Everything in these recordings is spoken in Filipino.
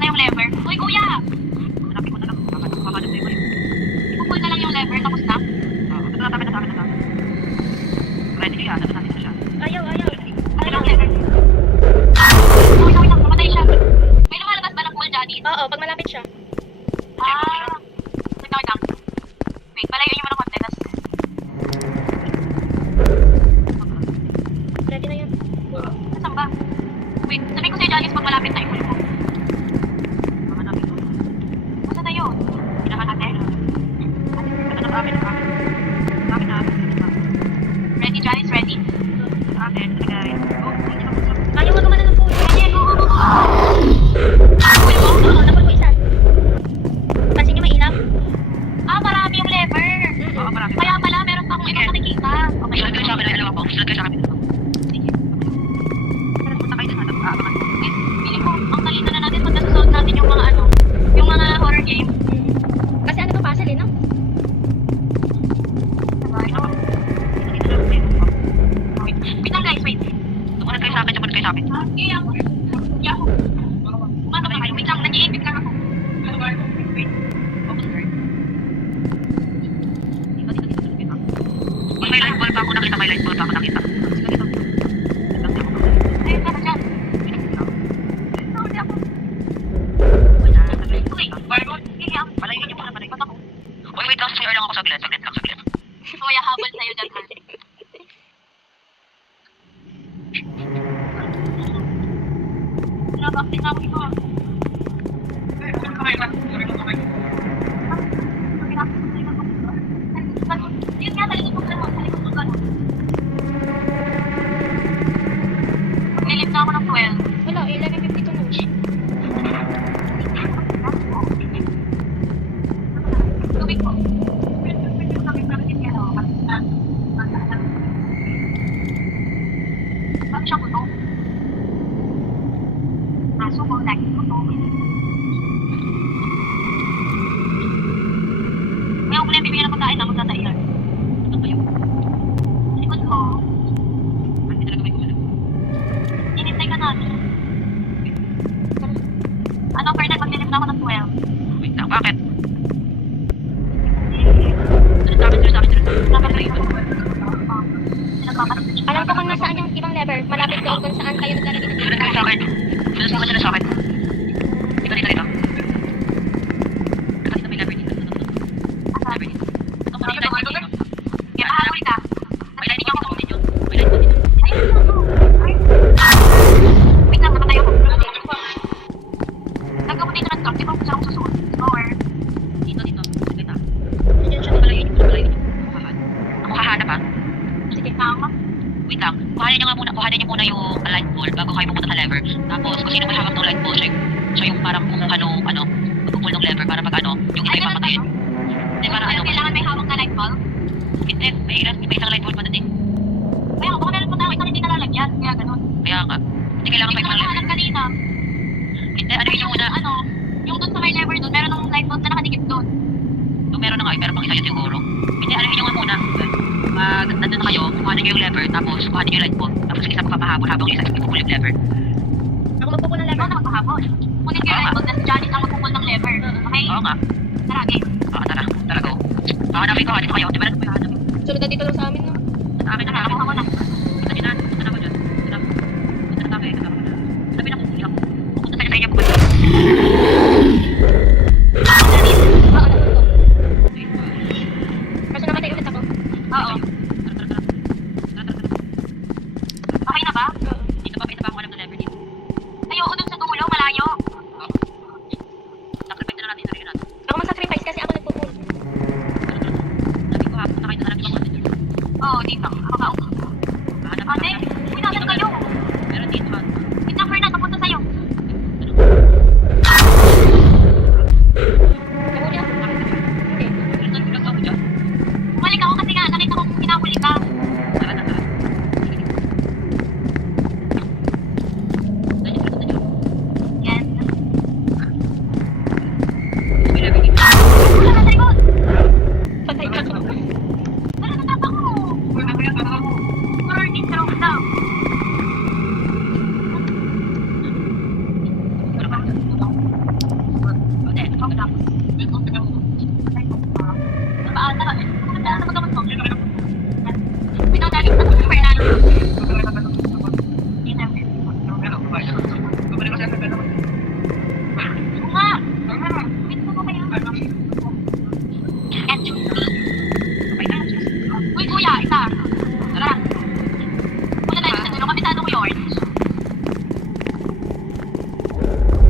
na yung lever. Uy, kuya! Hanapin ko na lang. Kakahanap na yung ipupull na lang yung lever, tapos na. Natapin na sa akin. Ready na yan, natin na siya. Ayaw. Ano lang lever? Wait lang, namatay siya. May lumalabas ba ng pool, Johnny? Oo, pag malapit siya. Wait lang. Wait, palayo niyo mo ng konti, tas... Ready na yan. Nasaan ba? Wait, sabihin ko sa'yo, Johnny, pag malapit na yung pool ko. Masa na yun? Pinahan natin. Ito na amin. Ready, Johnny's ready. Amin, nagay. Ayaw mo gumana ng pool. Ready, go. Pool mo? Oo, napul ko isa. Pansin niyo may ilaw? Marami yung lever. Oo, marami. Kaya pala, meron pa akong ibang nakikita. Okay. Sunod kayo sa akin, dalawa ko. Sunod kayo sa akin. Sige. Pero punta kayo dyan, abangan ko. Feeling ko, ang talino na natin pag nasusunod natin yung mga yung mga horror game. Kasi ano to puzzle no? Wait lang guys, wait. Sumunod kayo sa akin, sumunod kayo sa akin. Okay, ako. Umano ba kayo? Wait lang, nag-iibig lang ako. Wait. May light bulb ako nakita, may light bulb ako nakita. Ayun, tama dyan. Sorry ako. Uy, sige ako. Palayin niyo muna, palayin. Ba't ako? Uy, wait lang, CR lang ako, saglit. Kaya habol sa'yo dyan. Nabakit na ako ito. Yun nga, sa likod ko gano'n. Maglilip na ako ng 12. Wala, 11:52 na. Tubig ko. Bakit siya kuto? Aso ko, lagi kuto. May ako pala yung bibigyan ng pagkain na magtatailan. Ito ba yun? Likod ko. Hindi talaga may gumalaw. Inintay ka natin. Ano, Fernan, maglilip na ako ng 12. Wait lang, bakit? Dapat rin ako. Alam ko kung nasaan yung ibang lever. Malapit doon kung saan kayo naglalagay ng Sunod kayo sa akin. Sunod sa akin. Dito. Dito may lever dito. Lever dito. Ito mo yung light bulb dito. Kaya pahabol ka. May light bulb dito. May light bulb dito. Ayun, ako. Wait lang, namatay ako. Nagkabuti na nag-talk. Di ba kung saan ako susunod? Slower. Dito. Wait lang. Diyan siya. Palayin niyo. Ako hahanap ha. Sige, tama. Wait lang. Kuhanin niyo muna yung light bulb bago kayo pumunta sa lever. Tapos kung sino may hawak ng light bulb, siya yung parang kung ano, magpupul ng lever para pag yung iba Ay, yung ganun ba papatayin. yun? Hindi, para Pero kailangan may hawak na light bulb? Hindi, may isang light bulb pa dun eh. Kaya baka meron pa tayo isang hindi nalalagyan. Kaya ganun. Kaya nga. Hindi kailangan pa Hindi ko isang lever. nakahanap kanina. Hindi, ano yun yung una. Yung dun sa may lever dun, meron ng light bulb na nakadikit dun. Meron na nga, meron pang isa yun siguro. Hindi, ano yun yung muna. Pag nandun na kayo, kuhanin niyo yung lever, tapos kuhanin niyo yung light bulb. Tapos yung isa magpapahabol habang yung isa ipupul yung lever. Ako magpupul ng lever. Ikaw na magpahabol. Kunin ko yung light bulb na si Johnny ang magpupul ng lever. Okay? Oo nga. Tara, game. Oo, tara, go. Hahanapin ko, dito kayo. Di ba natin kayo hahanapin? Sunod na dito lang sa amin, no? Sa akin na Tara, hahanapin ako na. Dito na, punta na ako dyan. Punta na tayo, kasama ko na. Hanapin ako, hindi ako. Pupunta sa inyo, pupunta. Oo, napunto. Kaso namatay ulit ako. Oo. Okay na ba? Oo. Dito pa, isa pa ako hanap ng lever dito. Ayoko dun sa dulo, malayo. Sacrifice na natin yung sarili natin. Ako mag-sacrifice kasi ako nagpupul. Sabi ko, punta kayo, hanapin ako natin dyan. Oo, dito. Ako ka. Hanap Ate, uy, nasan kayo? Meron dito, Oo nga. Wait mo kaya. And Uy, kuya, isa. Tara. Punta tayo sa dulo. Kabisado ko yun.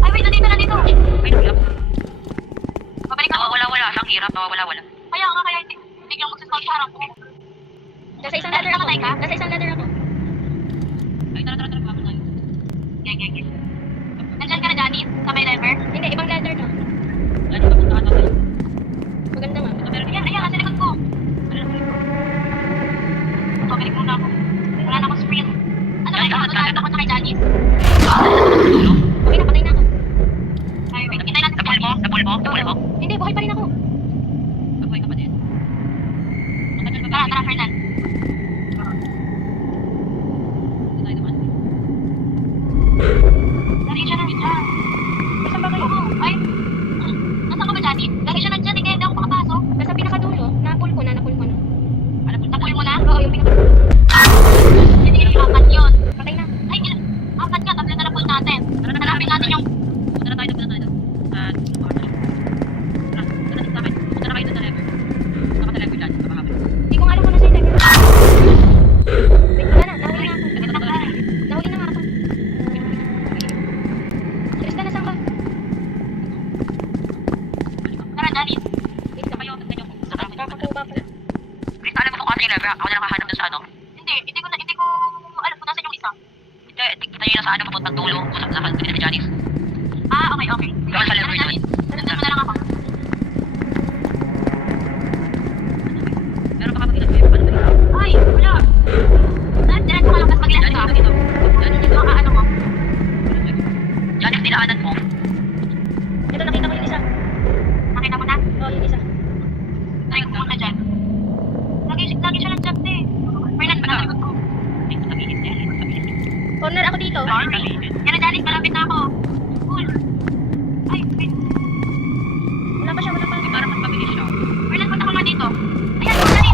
Ay, wait, nandito. ay, nagulap. Babalik ako. Nawawala-wala. Ang hirap, nawawala-wala. Kaya nga, kaya hindi. Biglang magsasal sa harap ko. Nasa isang ladder ako. Namatay ka? Nasa isang ladder ako. Ay, tara, bakit tayo? Okay. Nandyan ka na, Johnny? Sa may lever? Hindi, ibang ladder to. Lagi ka punta ka tayo. Maganda nga. Ayan, nasa likod ko. Pabalik muna ako. Wala na akong sprint. Ano ba yung magkakaroon ako na kay Johnny? Okay na, patay na ako. Ay, wait. Hintay natin si Napul mo? Johnny. Napul mo? Hindi, buhay pa rin ako. Nabuhay ka pa din. Matagal ka ba? Tara, Fernan. Tayo naman. Lagi siya nandyan. Isang bagay ako. Ay, nasaan ka ba, Johnny? Lagi siya nandyan. Hindi ako makapasok. Nasa pinakadulo, napul ko na. Alam mo, Napul mo na? Oo, yung pinakadulo. Hindi yung apat yun. Patay na. Ay, apat ka. Tatlo na napul natin. Hanapin natin yung... punta na tayo. Punta na kayo doon sa lever. Punta ka sa lever dyan. Sa mahaba. Hindi ko nga alam kung nasa yung ladder. Wait, wala na. Nahuli na ako. Nahuli na nga ako. Tristan, nasaan ka? Tara, Johnny. Wait lang. Kayo, tignan nyo. Sa akin. Kakakuha ko. Chris, alam mo kung ano yung lever? Ako na nakahanap doon sa ano. Hindi ko alam kung nasan yung isa. Hindi, tignan nyo na sa ano papuntang tulo. Kung saan pinili ni Janice. Ah, okay. Ikaw sa lever Johnny. yun. Nandun mo na lang ako. Pero baka mag-ilan kayo. Paano ba yun? Ay, wala. Diretso ka lang, tapos mag-left ka. Dito ka, ano mo? Janice, dinaanan mo. Ito, nakita ko yung isa. Nakita mo na? Oo, yung isa. Try ko muna dyan. Lagi siya lang dyan, eh. Fernan, nasa likod ko. Ay, mabilis niya. Mabilis niya. Corner ako dito. Yan na, Johnny, malapit na ako. Cool. Ay, wait. Wala pa siya. Parang mas mabilis siya. Fernan, punta ka nga dito. Ayan, Johnny.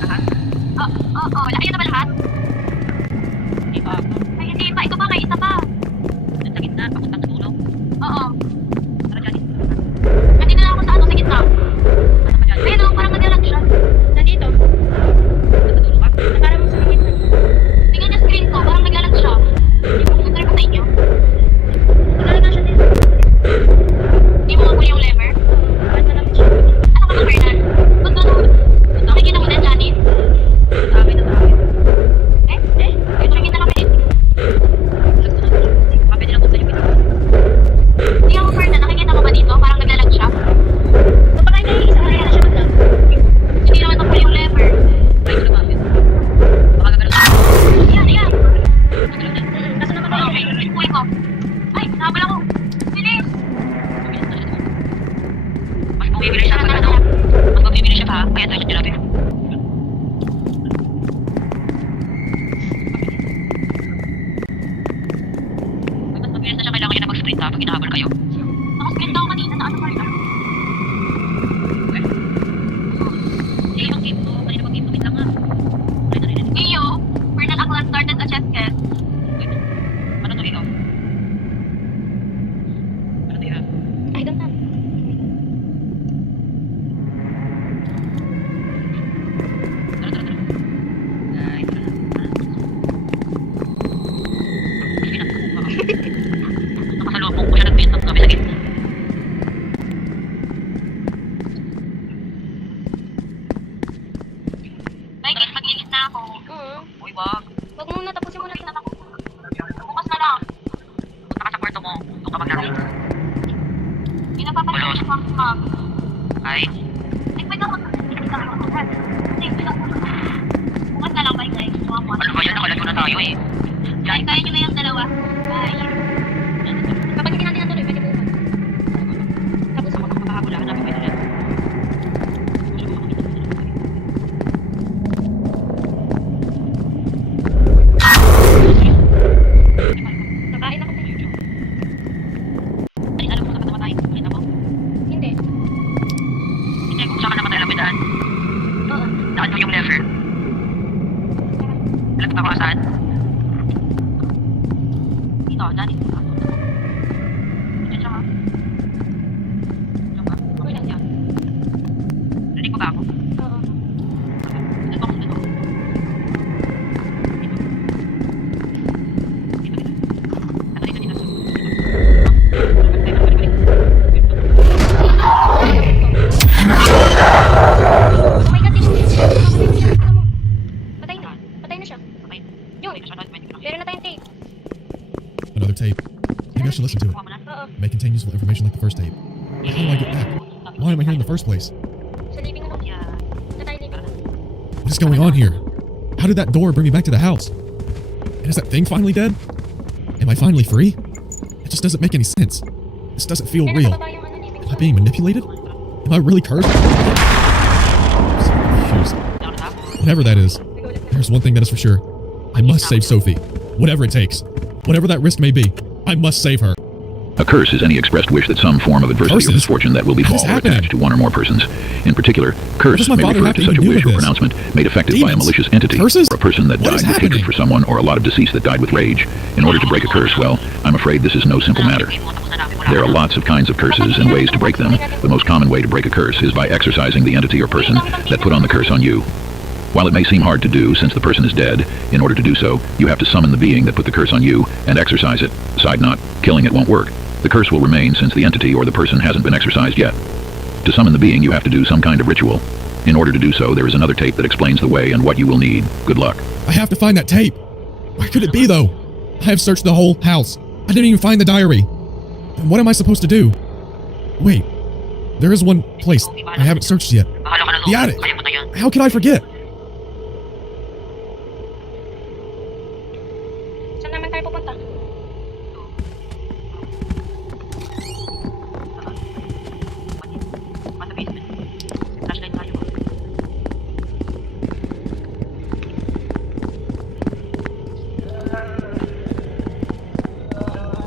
Lahat? Oo. Laki na ba lahat? Hindi pa. Ay, hindi pa. Ito pa, may isa pa. Doon sa gitna, papuntang tulo. Oo. Para Janice. Nandito na ako sa sa gitna. Ano ka Janice? Ayun, parang naglalag siya. Nandito. Nasa tulo ka? Nakarang mo sa gitna. Tingnan niya screen ko, parang naglalag siya. Hindi ko sa inyo. Naglalagay siya dito. Hindi mo mabuli yung lever. Bakit nalapit siya? Ano ka ba, Fernan? Ba't ano? Nakikita mo din, Johnny? Nasa amin. Eh? Nakikita kami din. Mabili lang kung sa'yo pinag. Hindi ako, Fernan. Nakikita mo ba dito? Parang naglalag siya. Papakain na yung isa. Kaya na siya maglag. Hindi naman mabuli yung lever. Ay, ko lumapit. Baka gagalaw na. Ayan. Gagalaw na. Kaso naman Ah, tayo. okay. Uy ko. Ay, nahabol ako. Bilis. Mabilis na siya doon. Mas bumibili siya pag ano. Mas bumibili siya pa. Kaya tayo siya tinabi. Mas mabilis na siya, kailangan niya na mag-sprint ha pag hinahabol kayo. Nakasprint ako kanina. Sa ano pa rin? Eh, yung game to. Kanina pag game to, wait lang nga. Ay, narinig. Iyo. Fernan Aklan started a chess case. Wait. Ano to, ikaw? Ano to, ikaw? I don't know. Tara. Ay, tara na. Sige na, baka. Nakasalubong ko siya, nag-beat up kami sa gitna. Ay, guys, maglinis na ako. Uy, wag. Huwag muna. Tapusin mo na ito. Bukas na lang. Punta ka sa kwarto mo. Doon ka maglaro. Hindi na papalitan siya pang mom. Ay, Ay, pwede ako. Bukas na lang, bye guys. ano ba yan? Nakalayo na tayo eh. Ay, kaya nyo na yung dalawa. Bye. Kapag hindi natin natuloy, pwede bukas. Tapos ako. Makahabol lang namin pwede yan. Nakain ako. Ay, alam mo sa patamatay. Kita mo? Hindi. Hindi, kung saan ka namatay, alam mo daan. Oo. Daan mo yung lever. Alam mo ba kung saan? Dani. Diyan siya ha. Diyan ba? Okay lang yan. Rinig mo ba ako? Oo. Dito ako, dito. Dito. Dito, dito. Oh my God, this. Patay na. Patay na siya. Okay. Yun. Okay, masyado. Pwede ko lang. Meron na tayong tape. Another tape. Maybe I should listen to it. Kuha mo na. Oo. It may contain useful information like the first tape. But how do I get back? Why am I here in the first place? Sa living room. Yeah. Sa tayo living room. What is going on here? How did that door bring me back to the house? And is that thing finally dead? Am I finally free? It just doesn't make any sense. This doesn't feel Kaya real. nasa baba yung ano, living Am I room. being manipulated? Am I really cursed? I'm so confused. Down na. Whatever that is, Nagulat na. there's one thing that is for sure. I must save Sophie. Whatever it takes. Whatever that risk may be, I must save her. A curse is any expressed wish that some form of adversity or Curses? misfortune that will befall What is or happening? attach to one or more persons. In particular, curse does my may father refer have to to such a even do wish with or this? pronouncement made effective by a Demons? malicious entity Curses? or a person that What died is with hatred happening? for someone or a lot of deceased that died with rage. In order to break a curse, well, I'm afraid this is no simple matter. There are lots of kinds of curses and ways to break them. The most common way to break a curse is by exorcising the entity or person that put on the curse on you. While it may seem hard to do since the person is dead, in order to do so, you have to summon the being that put the curse on you and exorcise it. Side note, killing it won't work. The curse will remain since the entity or the person hasn't been exorcised yet. To summon the being, you have to do some kind of ritual. In order to do so, there is another tape that explains the way and what you will need. Good luck. I have to find that tape. Where could it be, though? I have searched the whole house. I didn't even find the diary. And what am I supposed to do? Wait, there is one place I haven't searched yet. Bahala ka na The attic. Kaya mo na yan. How can I forget? Saan naman tayo pupunta? Basta basement. Flashlight tayo.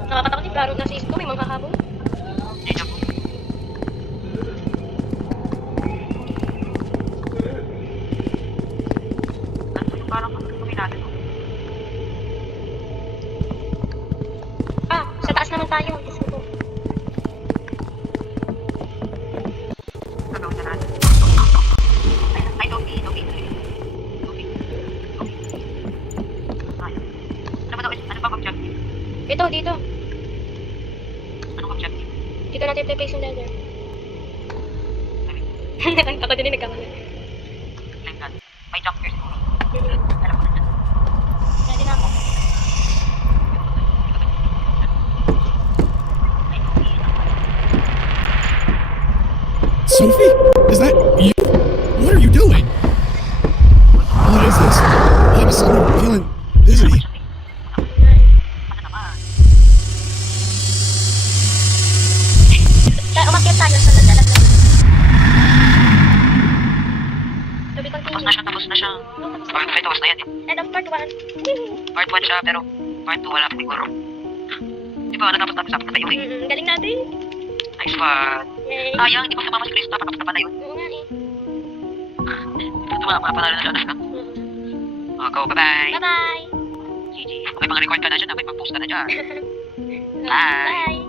Nakakatakot yung barod na sa isko. May mga habol. Diyan ako. Parang kuminado. Ah, sa taas naman tayo. Diyos ko po. Gagawin na natin. Ay, Doki. Ay. Ano ba daw? Ano ba objective? Dito, dito. Anong objective? Dito natin i-place yung leather. Ako din yung nagkamali. Like that. May jump scares ko. Alam ko na. Ready na ako. Sophie? Is that you? What are you doing? What is this? I'm suddenly feeling dizzy. Ano naman? Kaya umakyat tayo sa lalaglag. To be continued. Tapos na siya. Okay, tapos na yan eh. End of part 1. Part 1 siya, pero part 2 wala siguro. Di ba, natapos natin sa tayo eh. Galing natin. Nice one. Yay. Sayang, di ba sumama si Krista, tapos na pa na yun. Oo nga eh. Ito mga panalo na siya, anak ka. Go, bye-bye. Bye-bye. GG. Okay, mga record ka na dyan, may pag-post ka na dyan. Bye. Bye.